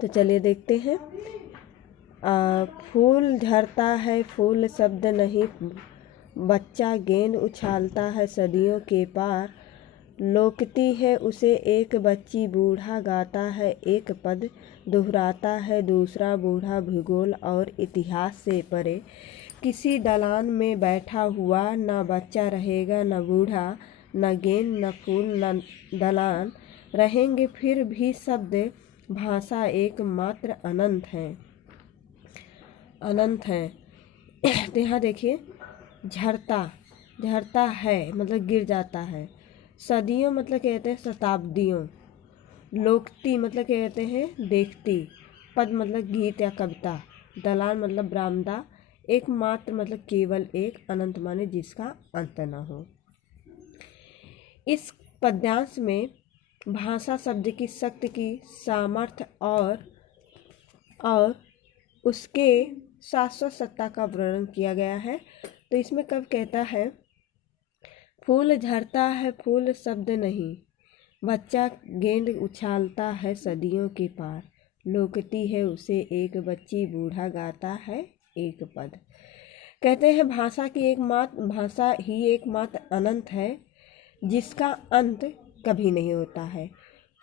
तो चलिए देखते हैं। फूल झड़ता है फूल शब्द नहीं, बच्चा गेंद उछालता है सदियों के पार, लोकती है उसे एक बच्ची, बूढ़ा गाता है एक पद, दोहराता है दूसरा बूढ़ा, भूगोल और इतिहास से परे। किसी दलान में बैठा हुआ, न बच्चा रहेगा न बूढ़ा, न गेंद न फूल न दलान, रहेंगे फिर भी शब्द, भाषा एकमात्र अनंत है, अनंत है। तो यहाँ देखिए, झड़ता, झड़ता है मतलब गिर जाता है, सदियों मतलब कहते हैं शताब्दियों, लोकती मतलब कहते हैं देखती, पद मतलब गीत या कविता, दलान मतलब बरामदा, एकमात्र मतलब केवल एक, अनंत माने जिसका अंत न हो। इस पद्यांश में भाषा शब्द की शक्ति की सामर्थ्य और उसके शाश्वत सत्ता का वर्णन किया गया है। तो इसमें कवि कहता है, फूल झड़ता है फूल शब्द नहीं, बच्चा गेंद उछालता है सदियों के पार, लोकती है उसे एक बच्ची, बूढ़ा गाता है एक पद। कहते हैं भाषा ही एकमात्र अनंत है, जिसका अंत कभी नहीं होता है।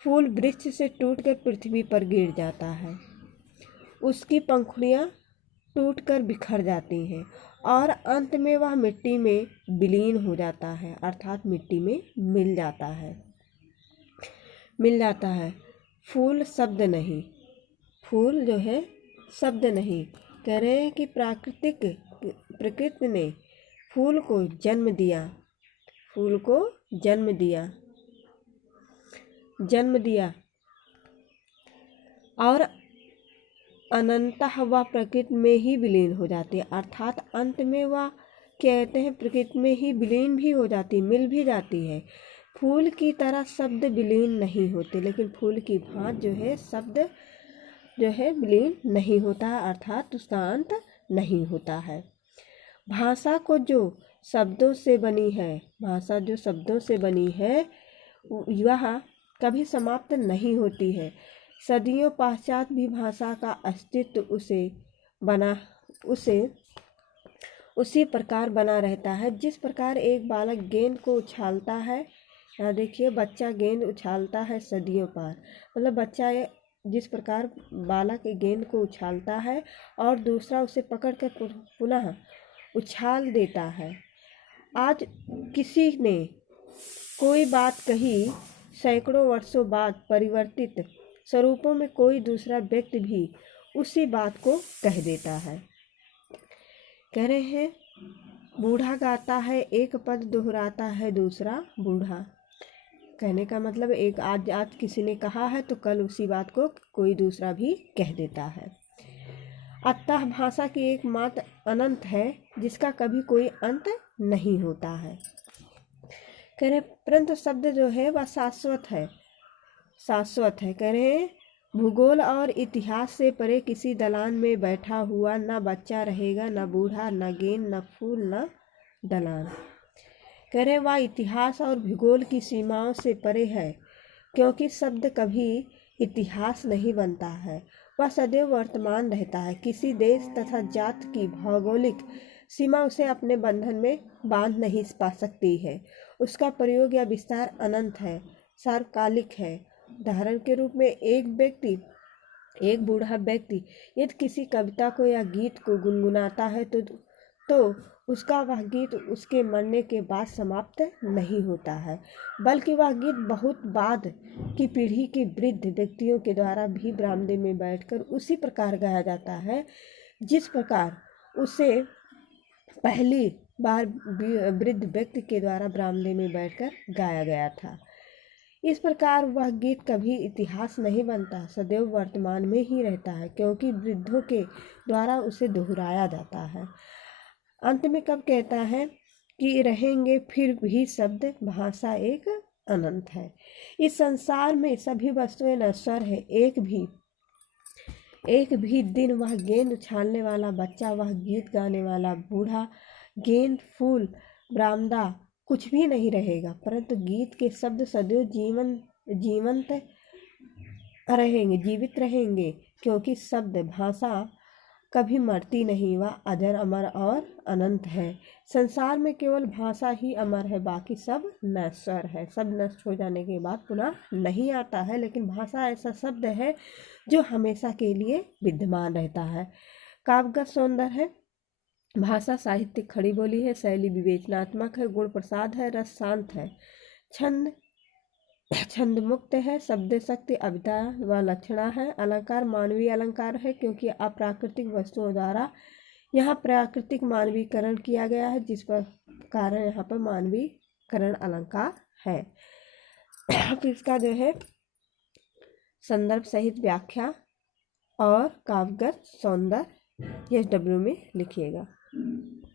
फूल वृक्ष से टूटकर पृथ्वी पर गिर जाता है, उसकी पंखुड़ियाँ टूटकर बिखर जाती हैं और अंत में वह मिट्टी में विलीन हो जाता है, अर्थात मिट्टी में मिल जाता है। फूल शब्द नहीं, फूल जो है शब्द नहीं। कह रहे हैं कि प्रकृति ने फूल को जन्म दिया, फूल को जन्म दिया और अनंतः वह प्रकृति में ही विलीन हो जाती है, अर्थात अंत में वह कहते हैं प्रकृति में ही विलीन भी हो जाती, मिल भी जाती है। फूल की तरह शब्द विलीन नहीं होते, लेकिन फूल की भांति जो है शब्द जो है विलीन नहीं होता है, अर्थात उसका अंत नहीं होता है। भाषा जो शब्दों से बनी है यह कभी समाप्त नहीं होती है। सदियों पश्चात भी भाषा का अस्तित्व उसी प्रकार बना रहता है, जिस प्रकार एक बालक गेंद को उछालता है। यहाँ देखिए, बच्चा गेंद उछालता है सदियों पार, मतलब बच्चा जिस प्रकार बालक गेंद को उछालता है और दूसरा उसे पकड़कर पुनः उछाल देता है। आज किसी ने कोई बात कही, सैकड़ों वर्षों बाद परिवर्तित स्वरूपों में कोई दूसरा व्यक्ति भी उसी बात को कह देता है। कह रहे हैं, बूढ़ा गाता है एक पद, दोहराता है दूसरा बूढ़ा। कहने का मतलब एक आज किसी ने कहा है तो कल उसी बात को कोई दूसरा भी कह देता है। अतः भाषा की एकमात्र अनंत है, जिसका कभी कोई अंत नहीं होता है। कह रहे परंतु शब्द जो है वह शाश्वत है। कह रहे हैं, भूगोल और इतिहास से परे किसी दलान में बैठा हुआ, न बच्चा रहेगा न बूढ़ा, न गेंद न फूल न दलान। कह रहे वह इतिहास और भूगोल की सीमाओं से परे है, क्योंकि शब्द कभी इतिहास नहीं बनता है, वह सदैव वर्तमान रहता है। किसी देश तथा जात की भौगोलिक सीमा उसे अपने बंधन में बांध नहीं पा सकती है। उसका प्रयोग या विस्तार अनंत है, सार्वकालिक है। उदाहरण के रूप में एक बूढ़ा व्यक्ति यदि किसी कविता को या गीत को गुनगुनाता है तो उसका वह गीत उसके मरने के बाद समाप्त नहीं होता है, बल्कि वह गीत बहुत बाद की पीढ़ी के वृद्ध व्यक्तियों के द्वारा भी बरामदे में बैठकर उसी प्रकार गाया जाता है, जिस प्रकार उसे पहली बार वृद्ध व्यक्ति के द्वारा बरामदे में बैठकर गाया गया था। इस प्रकार वह गीत कभी इतिहास नहीं बनता, सदैव वर्तमान में ही रहता है, क्योंकि वृद्धों के द्वारा उसे दोहराया जाता है। अंत में कब कहता है कि रहेंगे फिर भी शब्द, भाषा एक अनंत है। इस संसार में सभी वस्तुएं नश्वर है, एक भी दिन वह गेंद उछालने वाला बच्चा, वह गीत गाने वाला बूढ़ा, गेंद फूल बरामदा कुछ भी नहीं रहेगा, परंतु गीत के शब्द सदैव जीवंत रहेंगे, जीवित रहेंगे, क्योंकि शब्द भाषा कभी मरती नहीं, वह अजर अमर और अनंत है। संसार में केवल भाषा ही अमर है, बाकी सब नश्वर है। सब नष्ट हो जाने के बाद पुनः नहीं आता है, लेकिन भाषा ऐसा शब्द है जो हमेशा के लिए विद्यमान रहता है। काव्यगत सौंदर्य है, भाषा साहित्यिक खड़ी बोली है, शैली विवेचनात्मक है, गुण प्रसाद है, रस शांत है, छंद छंद मुक्त है, शब्द शक्ति अभिधा व लक्षणा है। अलंकार मानवीय अलंकार है, क्योंकि अप्राकृतिक वस्तुओं द्वारा यहाँ प्राकृतिक मानवीकरण किया गया है, जिस पर कारण यहाँ पर मानवीकरण अलंकार है। फिर इसका जो है संदर्भ सहित व्याख्या और काव्यगत सौंदर्य SW में लिखिएगा।